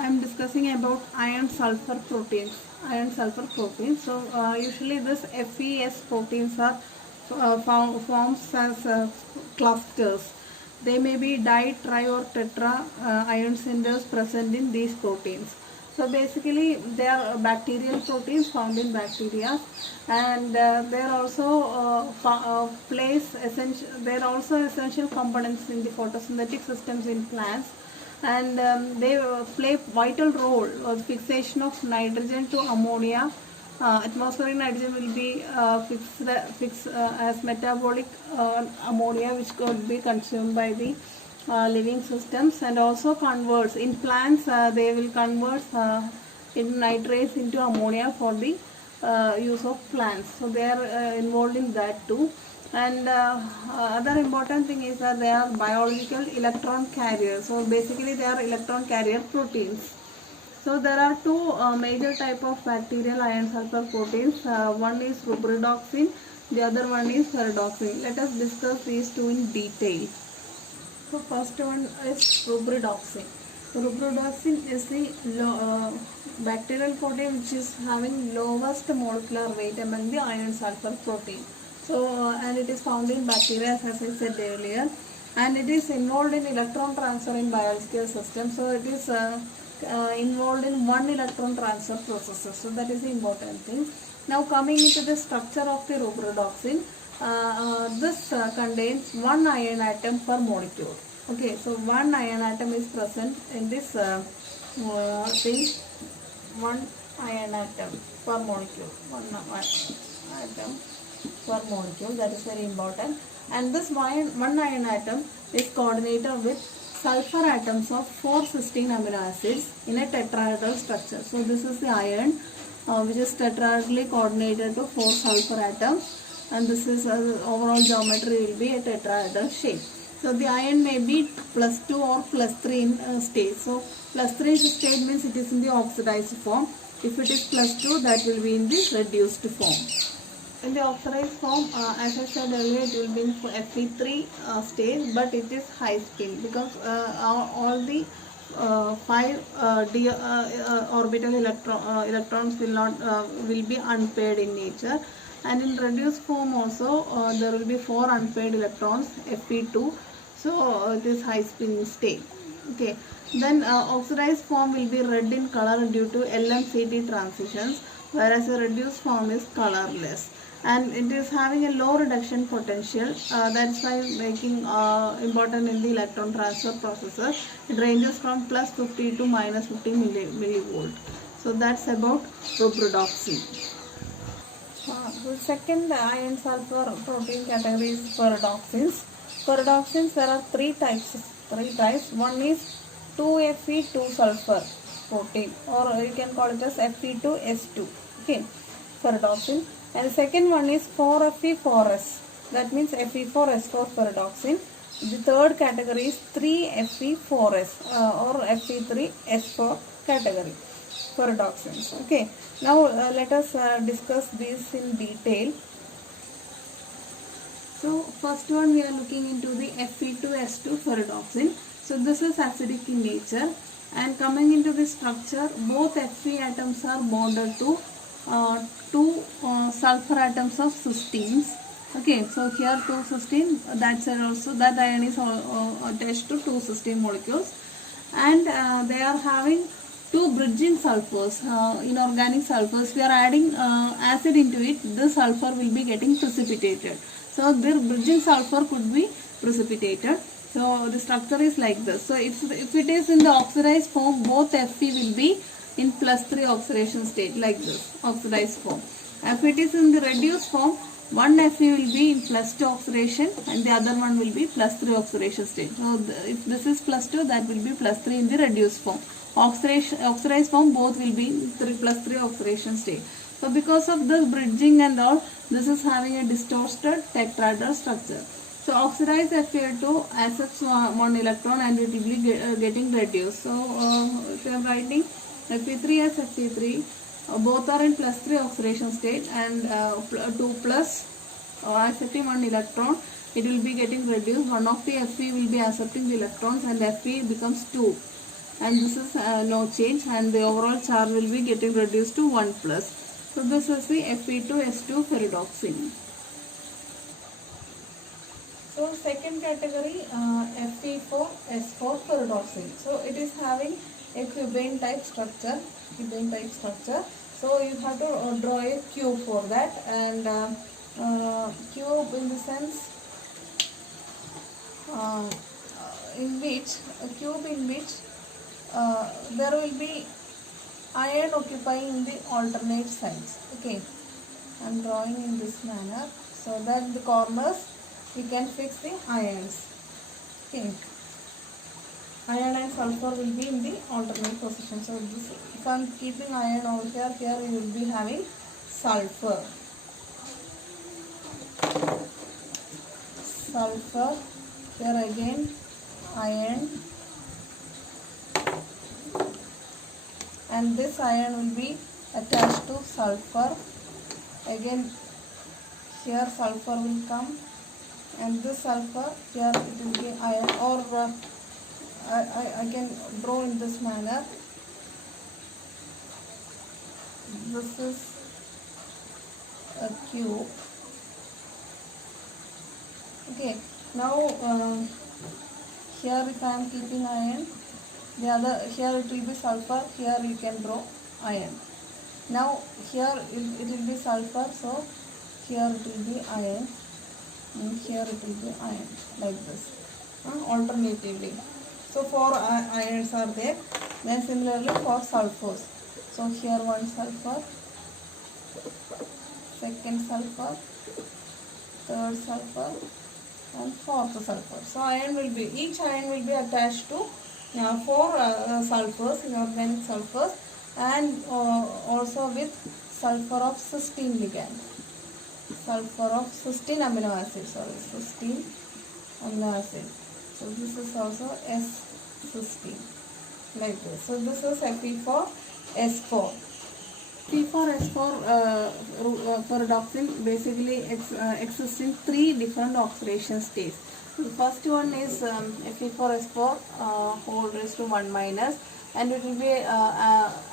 I am discussing about iron-sulfur proteins. Iron-sulfur proteins. So usually this FES proteins are forms as clusters. They may be di, tri or tetra iron centers present in these proteins. So basically they are bacterial proteins found in bacteria, and they are also they are also essential components in the photosynthetic systems in plants, and they play vital role of fixation of nitrogen to ammonia. Atmospheric nitrogen will be fixed as metabolic ammonia, which could be consumed by the living systems, and also converts in plants. They will convert in nitrates into ammonia for the use of plants. So they are involved in that too. And other important thing is that they are biological electron carriers. So basically they are electron carrier proteins. So there are two major type of bacterial iron-sulfur proteins. One is Rubredoxin, the other one is ferredoxin. Let us discuss these two in detail. So first one is Rubredoxin. Rubredoxin is the bacterial protein which is having lowest molecular weight among the iron-sulfur protein. So and it is found in bacteria, as I said earlier, and it is involved in electron transfer in biological system. So it is involved in one electron transfer processes. So that is the important thing. Now coming into the structure of the Rubredoxin, this contains one iron atom per molecule. Okay, so one iron atom is present in this thing. One iron atom per molecule. One atom per molecule. That is very important. And this one iron atom is coordinated with sulfur atoms of 4 cysteine amino acids in a tetrahedral structure. So this is the iron which is tetrahedrally coordinated to 4 sulfur atoms, and this is overall geometry will be a tetrahedral shape. So the iron may be +2 or +3 in state. So +3 state means it is in the oxidized form. If it is +2, that will be in the reduced form. In the oxidized form, as I said earlier, it will be in Fe3 state, but it is high spin because all the 5 orbital electrons will be unpaired in nature, and in reduced form also there will be 4 unpaired electrons, Fe2. So it is high spin state. Okay. Then oxidized form will be red in color due to LMCT transitions, whereas a reduced form is colorless. And it is having a low reduction potential. That's why making important in the electron transfer processes. It ranges from +50 to -50 millivolt. So that's about Rubredoxin. The second iron-sulfur protein category is ferredoxins. Ferredoxins, there are three types. One is 2Fe2-sulfur protein, or you can call it as Fe2S2. Okay, ferredoxin. And the second one is 4Fe4S. That means Fe4S for ferredoxin. The third category is 3Fe4S or Fe3S4 category ferredoxins. Okay. Now let us discuss this in detail. So first one we are looking into the Fe2S2 ferredoxin. So this is acidic in nature, and coming into the structure, both Fe atoms are bonded to two sulfur atoms of cysteines. Okay, so here 2 cysteine, that side also, that iron is attached to 2 cysteine molecules, and they are having 2 bridging sulfurs, inorganic sulfurs. We are adding acid into it, this sulfur will be getting precipitated. So their bridging sulfur could be precipitated. So the structure is like this. So if it is in the oxidized form, both Fe will be in +3 oxidation state, like this, oxidized form. If it is in the reduced form, one Fe will be in +2 oxidation and the other one will be +3 oxidation state. So if this is +2, that will be +3 in the reduced form. Oxidized form, both will be in +3 oxidation state. So because of this bridging and all, this is having a distorted tetrahedral structure. So oxidized Fe2 accepts 1 electron and it will be getting reduced. So if you are writing Fe3 as Fe3, both are in +3 oxidation state, and 2 plus accepting 1 electron, it will be getting reduced. One of the Fe will be accepting the electrons and Fe becomes 2. and this is no change, and the overall charge will be getting reduced to 1 plus. So this is the Fe2S2 ferredoxin. So second category, Fe4S4 ferredoxin. So it is having a cubane type structure. So you have to draw a cube for that, and cube in the sense in which there will be iron occupying the alternate sides. Okay, I am drawing in this manner so that the corners you can fix the ions. Okay, iron and sulfur will be in the alternate position. So this, if I am keeping iron over here, you will be having sulfur. Here again iron, and this iron will be attached to sulfur. Again here sulfur will come, and this sulfur here it will be iron, or I can draw in this manner. This is a cube. Okay, now here if I am keeping iron, the other here it will be sulfur, here you can draw iron. Now here it will be sulfur, so here it will be iron, and here it will be iron, like this, alternatively. So 4 irons are there. Then similarly for sulfurs. So here one sulfur, second sulfur, third sulfur, and fourth sulfur. So each iron will be attached to 4 sulfurs, inorganic sulfurs, and also with sulfur of cysteine ligand, cysteine amino acid. Cysteine amino acid. So this is also S-cysteine, like this. So this is Fe4S4. Fe4S4 ferredoxin basically exists in 3 different oxidation states. The first one is Fe4S4 whole raised to 1 minus, and it will be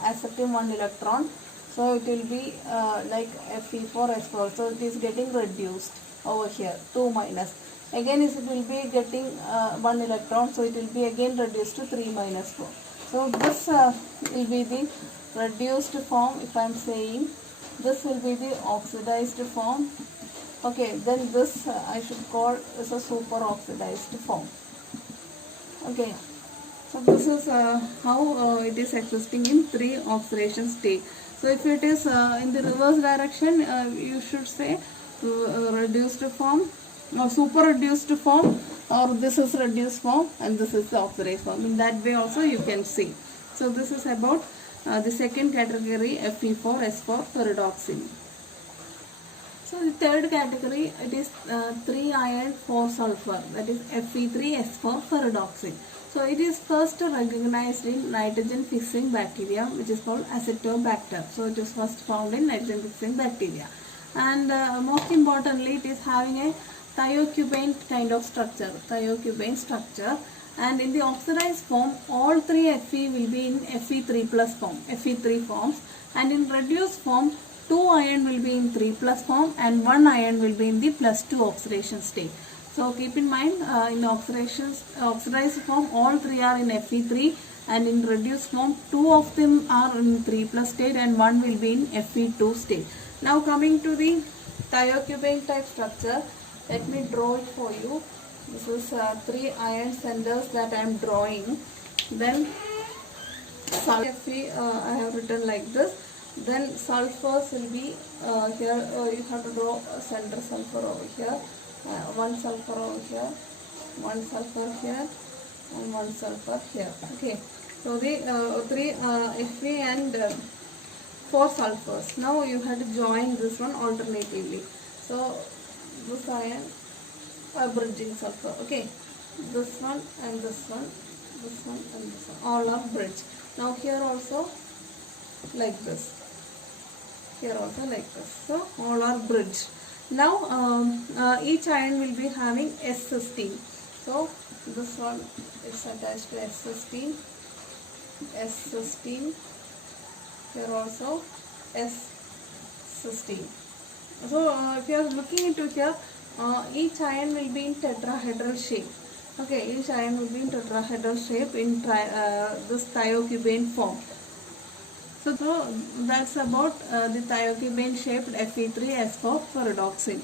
accepting 1 electron. So it will be like Fe4S4. So it is getting reduced over here, 2 minus. Again it will be getting 1 electron, so it will be again reduced to 3 minus 4. So this will be the reduced form. If I am saying this will be the oxidized form. Okay, then this I should call as a super oxidized form. Okay, so this is how it is existing in 3 oxidation states. So if it is in the reverse direction, you should say reduced form, or super reduced form, or this is reduced form and this is the oxidized form. In that way also you can see. So this is about the second category, Fe4S4 ferredoxin. So the third category, it is 3 iron 4 sulfur, that is Fe3S4 ferredoxin. So it is first recognized in nitrogen fixing bacteria, which is called acetobacter. So it is first found in nitrogen fixing bacteria, and most importantly it is having a thiocubane kind of structure, and in the oxidized form all 3 Fe will be in Fe3 plus form, Fe3 forms, and in reduced form 2 iron will be in 3 plus form and 1 iron will be in the plus 2 oxidation state. So keep in mind, in oxidized form all 3 are in Fe3, and in reduced form 2 of them are in 3 plus state and 1 will be in Fe2 state. Now coming to the thiocubane type structure, let me draw it for you. This is 3 iron centers that I am drawing. Then Fe I have written like this. Then sulfurs will be here. You have to draw a center sulfur over here. 1 sulfur over here, 1 sulfur here, and 1 sulfur here. Okay. So the 3 Fe and 4 sulfurs. Now you have to join this one alternatively. So this iron bridging sulfur. Okay. This one and this one, this one and this one. All are bridged. Now here also like this. Here also like this. So all are bridged. Now each iron will be having S-cysteine. So this one is attached to S-cysteine, S16. Here also S16. So if you are looking into here, each ion will be in tetrahedral shape. Okay, each ion will be in tetrahedral shape in this thiocubane form. So that's about the thiocubane shaped Fe3S for redoxin.